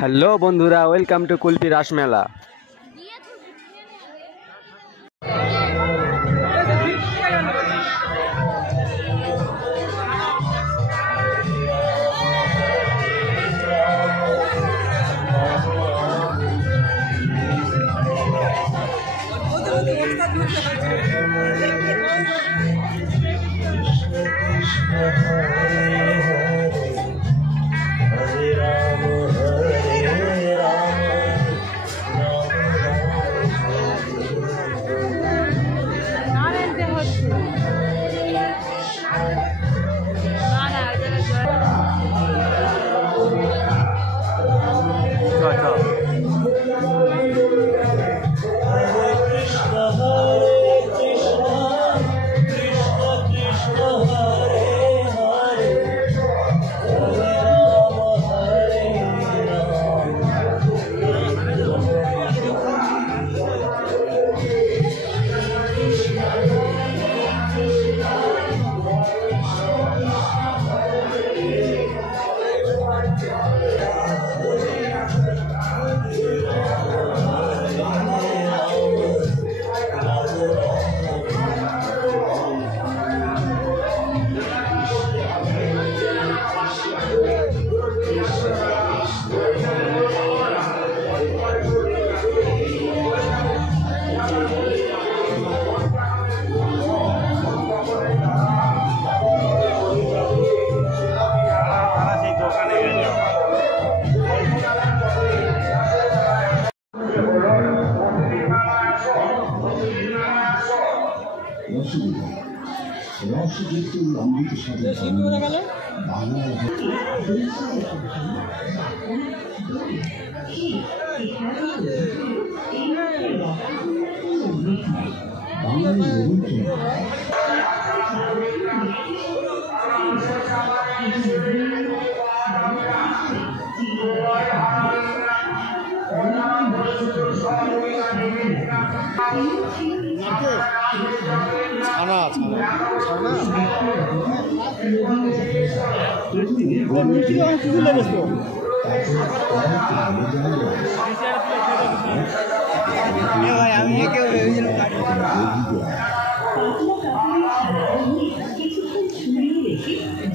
Hello বন্ধুরা, welcome to Kulpi Rasmela.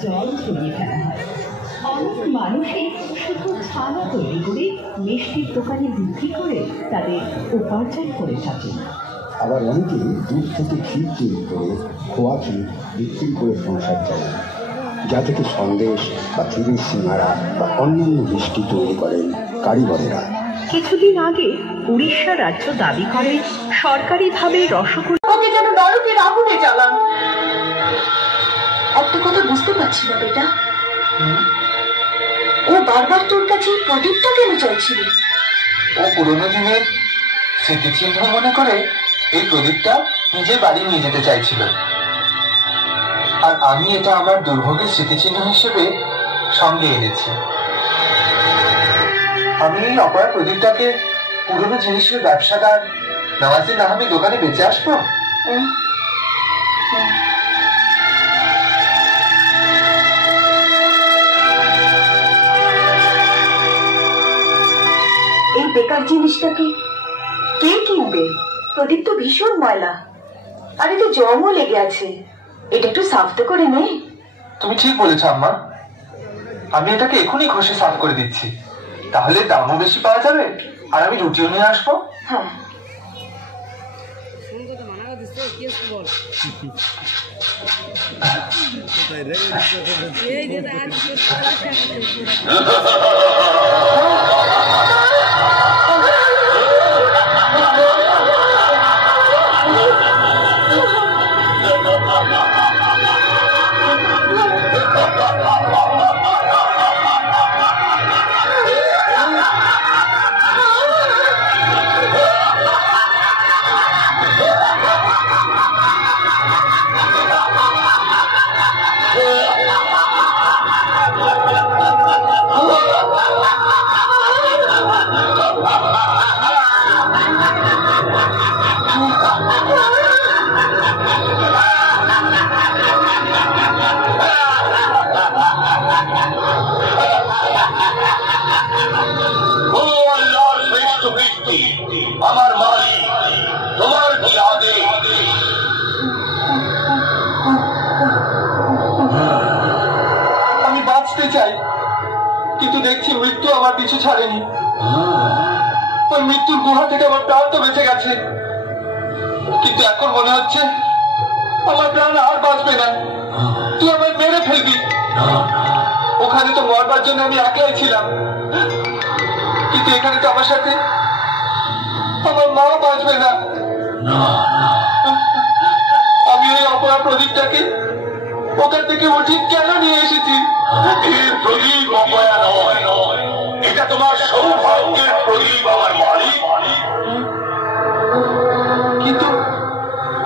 জল ছড়িয়ে ফেলা হয়। অনেক মানুষই শুধু ছানা তৈরি করে মিষ্টির দোকানে বিক্রি করে তাদের উপার্জন করে থাকেন। আবার অনেকে দুধ থেকে ক্ষীর তৈরি করে খোয়া ক্ষীর বিক্রি করে সংসার চালান, যা থেকে সন্দেশ বা ক্ষীরের সিঙ্গারা বা অন্যান্য মিষ্টি তৈরি করেন কারিগরেরা। কিছুদিন আগে উড়িষ্যা রাজ্য দাবি করে সরকারিভাবে রসগোল্লা যেন নরকের আগুনে জ্বালান। একটা কথা বুঝতে পারছি না বেটা, ও বারবার তোর কাছে প্রদীপটা কেন চাইছিল? ও পুরোনো দিনের স্মৃতিচিহ্ন মনে করে এই প্রদীপটা নিজের বাড়ি নিয়ে যেতে চাইছিল, আর আমি এটা আমার দুর্ভোগের স্মৃতিচিহ্ন হিসেবে সঙ্গে এনেছি। আমি এই অপয়া প্রদীপটাকে পুরোনো জিনিসের ব্যবসাদার নওয়াজের নাহামি দোকানে বেঁচে আসবো। এই বেকার জিনিসটাকে কে কিনবে? প্রদীপ তো ভীষণ ময়লা, আর এতে জমও লেগে আছে। এটা একটু সাফ তো করে নে। তুমি ঠিক বলেছ আম্মা, আমি এটাকে এখনই ঘষে সাফ করে দিচ্ছি, তাহলে দামও বেশি পাওয়া যাবে আর আমি রুটিও নিয়ে আসবো। হ্যাঁ, কি আমার মালিক, তোমার কি আদেশ? আমি বাঁচতে চাই, কিন্তু দেখছি মৃত্যু আমার পিছু ছাড়েনি। ওই মৃত্যুর গুহা থেকে আমার প্রাণ তো বেঁচে গেছে, কিন্তু এখন মনে হচ্ছে আমার প্রাণ আর বাঁচবে না। তুই আমায় মেরে ফেলবি। ওখানে তো মরবার জন্য আমি একলাই ছিলাম, কিন্তু এখানে তো আমার সাথে আমার মা বাঁচবে না। আমি ওই অপরা প্রদীপটাকে ওখান থেকে উঠে কেন নিয়ে এসেছি? এর প্রদীপ অপয়া নয়, এটা তোমার সৌভাগ্যের প্রদীপ আমার মালিক। কিন্তু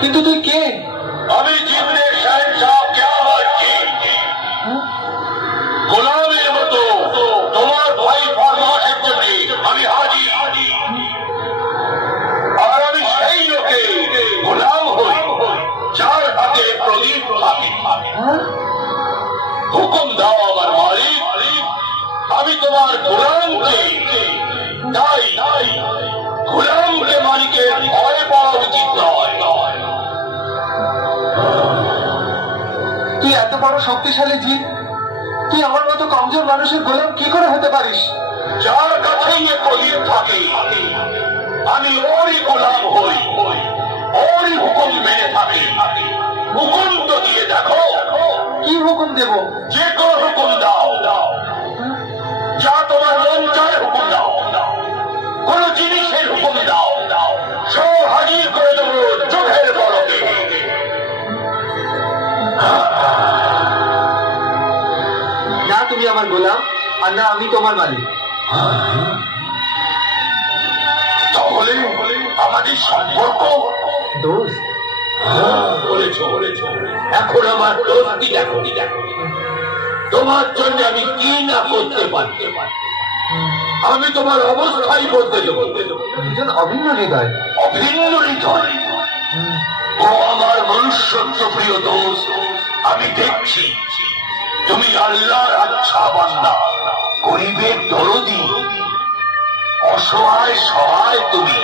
কিন্তু তুই কে? আমি জিবনে শাহেনশাহ কিয়ামত কি গোলামের মতো তোমার ভাই ফরমাসের জন্য আমি হাজির। আর আমি সেই লোকে গোলাম হই যার হাতে প্রদীপ থাকে। হুকুম দাও আমার মালিক, আমি তোমার গোলামকে। তাই গোলামকে মালিকের ভয় পাওয়া উচিত নয়। তুই এত বড় শক্তিশালী জীব, তুই আমার মতো কমজোর মানুষের গোলাম কি করে হতে পারিস? যার কাছেই এ প্রদীপ থাকে আমি ওরই গোলাম হই, ওরই হুকুম মেনে থাকি। হুকুম তো দিয়ে দেখো। কি হুকুম দেব? যে কোনো হুকুম দাও, যা তোমার মন চায় হুকুম দাও। কোন জিনিসের হুকুম দাও, সব হাজির করে দেবো চোখের পলকে। না তুমি আমার গোলাম, আর না আমি তোমার মালিক। তাহলে আমাদের সম্পর্ক দোস্ত। বলেছ। এখন আমার দোস্তি দেখো। তোমার জন্য আমি কি না করতে পারি। আমি তোমার অবস্থায় বলতে দেবো। দুজন অভিন্ন হৃদয়। অভিন্ন হৃদয়। ও আমার মনুষ্যত্ব প্রিয় দোস্ত, আমি দেখছি তুমি আল্লাহর আচ্ছা বান্দা, গরিবের দরদি, অসহায় সহায় তুমি।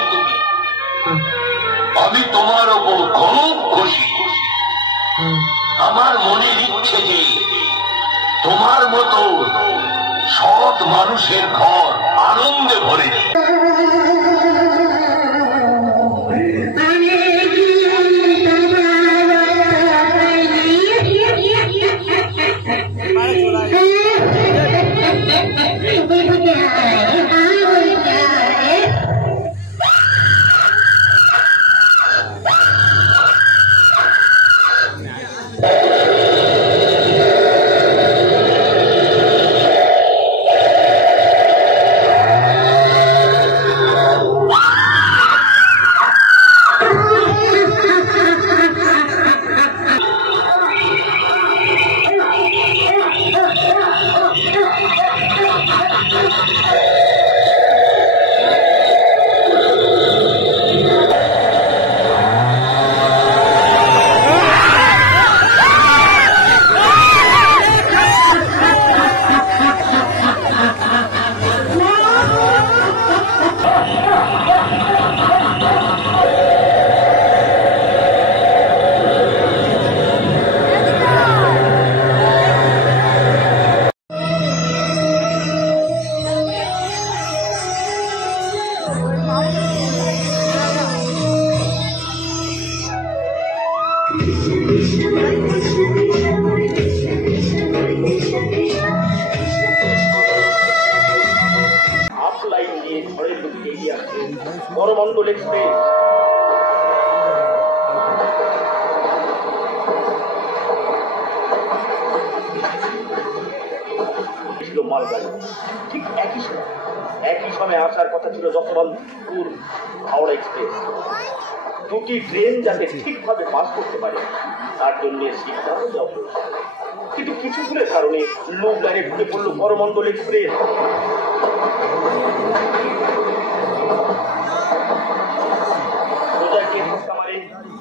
আমি তোমার ওপর খুব খুশি। আমার মনে ইচ্ছে যে তোমার মতো সৎ মানুষের ঘর আনন্দে ভরে দিই। করমণ্ডল এক্সপ্রেস ছিল মালগাড়ি। ঠিক একই সময় আসার কথা ছিল যশবন্তপুর হাওড়া এক্সপ্রেস। দুটি ট্রেন যাতে ঠিকভাবে পাস করতে পারে তার জন্য সিদ্ধান্ত দেওয়া হয়েছে। কিন্তু কিছু ভুলের কারণে লুপ লাইনে ঢুকে পড়ল করমণ্ডল এক্সপ্রেস।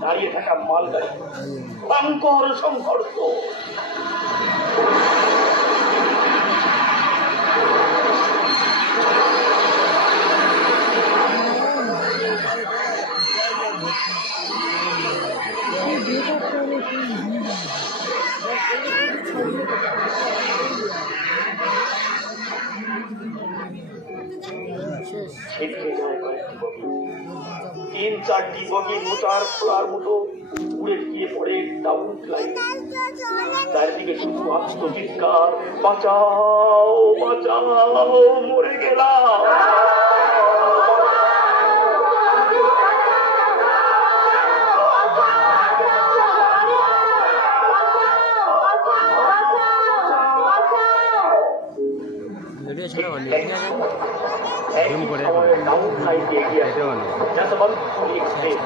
দাঁড়িয়ে থাকা মালগাড়ি, ভয়ঙ্কর সংঘর্ষ। ছিটকে যায় কয়েকটি বগি, 3-4টি বগি মোচার খোলার মতো উড়ে গিয়ে পড়ে ডাউন লাইন। চারিদিকে শুধু আত্মচিৎকার, বাঁচাও বাঁচাও, মরে গেলাম। ডাউন লাইন এগিয়ে আসে যশবন্তপুর এক্সপ্রেস।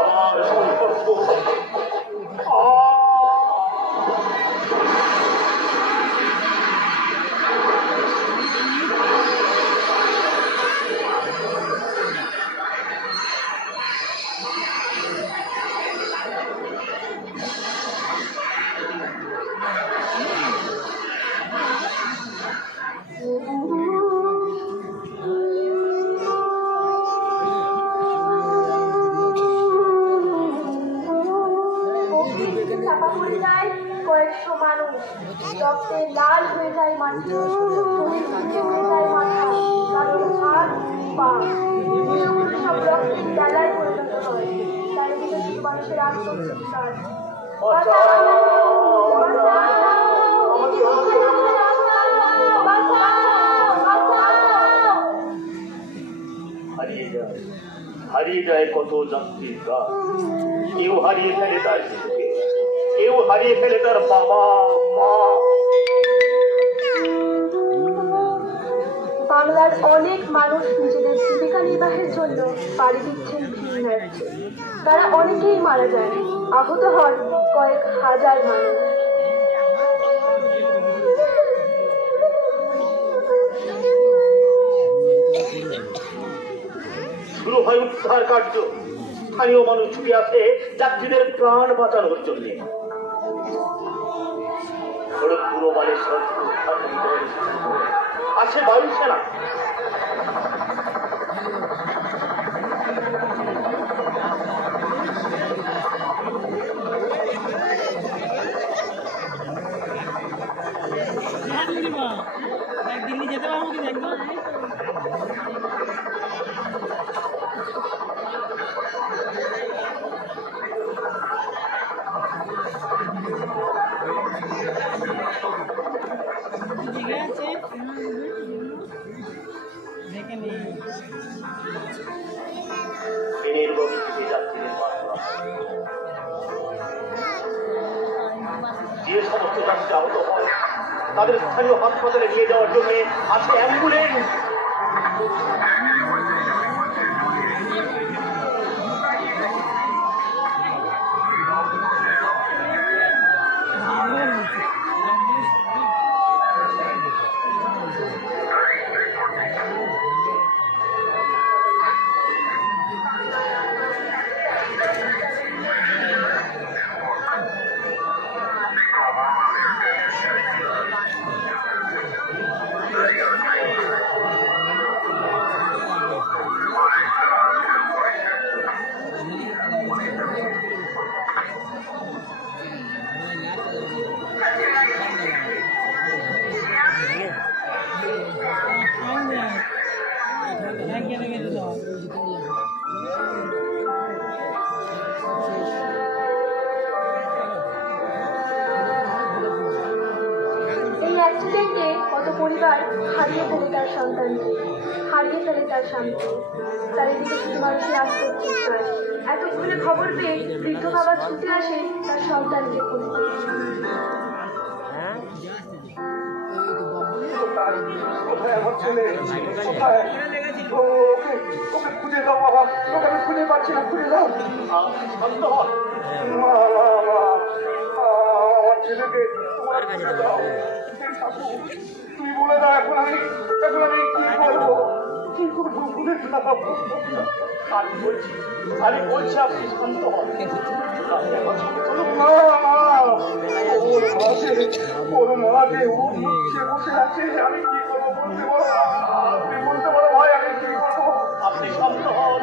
আমার সম্পর্ক চাপা পড়ে যায় কয়েকশো মানুষ, রক্তে লাল হয়ে যায় মাটি, শরীর ভিজে উঠে যায় মাথা, কারোর হাত পা সব রক্তের ডালায় পরিণত হয়। চারিদিকে শুধু মানুষের আত্মচিৎকার, হারিয়ে যায় কত যাত্রীর গান। কেউ হারিয়ে ফেলে তার শিশুকে, কেউ হারিয়ে ফেলে তার বাবা মা। বাংলার অনেক মানুষ নিজেদের জীবিকা নির্বাহের জন্য পাড়ি দিচ্ছেন ভিন রাজ্যে। তারা অনেকেই মারা যায়, আহত হন কয়েক হাজার মানুষ। শুরু হয় উদ্ধার কার্য। স্থানীয় মানুষ ছুটে আসে যাত্রীদের প্রাণ বাঁচানোর জন্য। খড়গপুর ও বালেশ্বর আছে বায়ুসেনা। দিল্লি যেতে পারবো কি দেখবো। ট্রেনের বগি থেকে যাত্রীদের বাঁচানো। যে সমস্ত যাত্রী আহত হয় তাদের স্থানীয় হাসপাতালে নিয়ে যাওয়ার জন্য আছে অ্যাম্বুলেন্স। এই অ্যাক্সিডেন্টে কত পরিবার হারিয়ে ফেলে তার সন্তানকে, হারিয়ে ফেলে তার স্বামীকে। চারিদিকে শুধু মানুষের আত্মচিৎকার। এতক্ষণে খবর পেয়ে বৃদ্ধ বাবা ছুটে আসে তার সন্তানকে খুঁজতে। কোথায় আমার ছেলে? কোথায়? ওকে খুঁজে দাও বাবা, ওকে আমি খুঁজে পাচ্ছি না, খুঁজে দাও। শান্ত হ। আমার ছেলেকে তোমার খুঁজে দাও। তুই বলে দাও এখন আমি কি করবো, কি করবো বলে দাও। আমি বলছি আপনি শান্ত হন। ওর মাঝে বসে আছে, আমি কি করবো বলতে পারো? আপনি বলতে পারো ভাই, আমি কি করবো? আপনি শান্ত হন।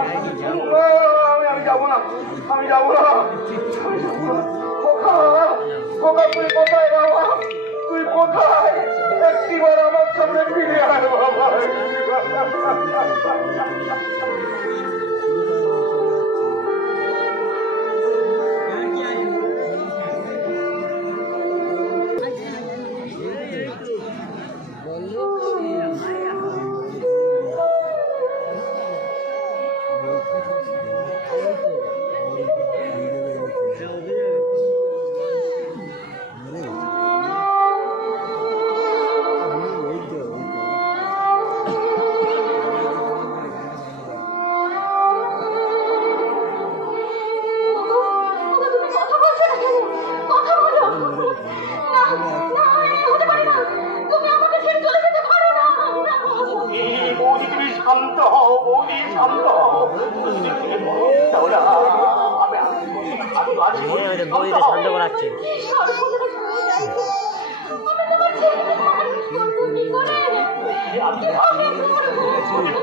আমি যাবো না, আমি যাবো না। খোকা, খোকা তুই কোথায় বাবা? তুই কোথায়? একটিবার আমার সামনে ফিরে আয় বাবা। শান্ত হও বৌদি, শান্ত হও। তাহলে শান্ত করাচ্ছে।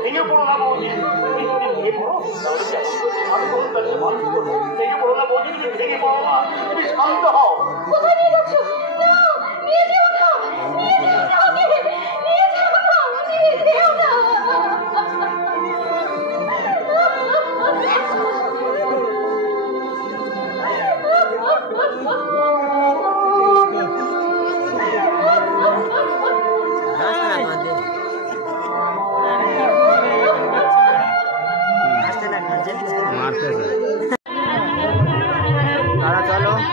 ভেঙে পড়ো না বৌদি, তুমি যদি ভেঙে পড়ো তাহলে ভেঙে পড়ো না বৌদি, তুমি ভেঙে পড়ো না, তুমি শান্ত হও। কোথায় নিয়ে যাচ্ছ? নিয়ে যেও না, নিয়ে যেও না, নিয়ে যাও না, নিয়ে যেও না। চলো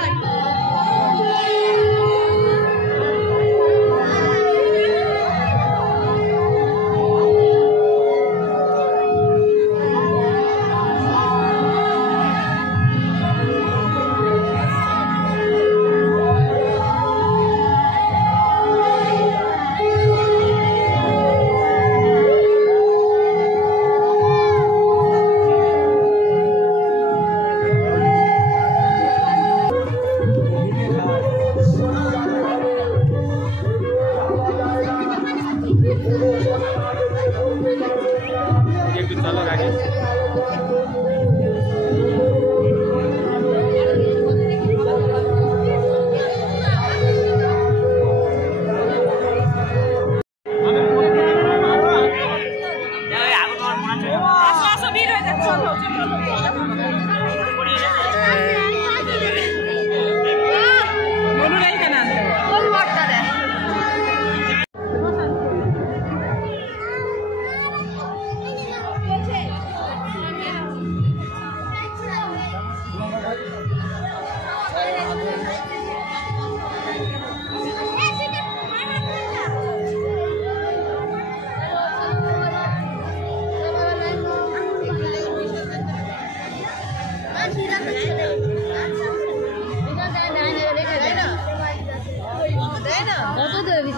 কত দেবে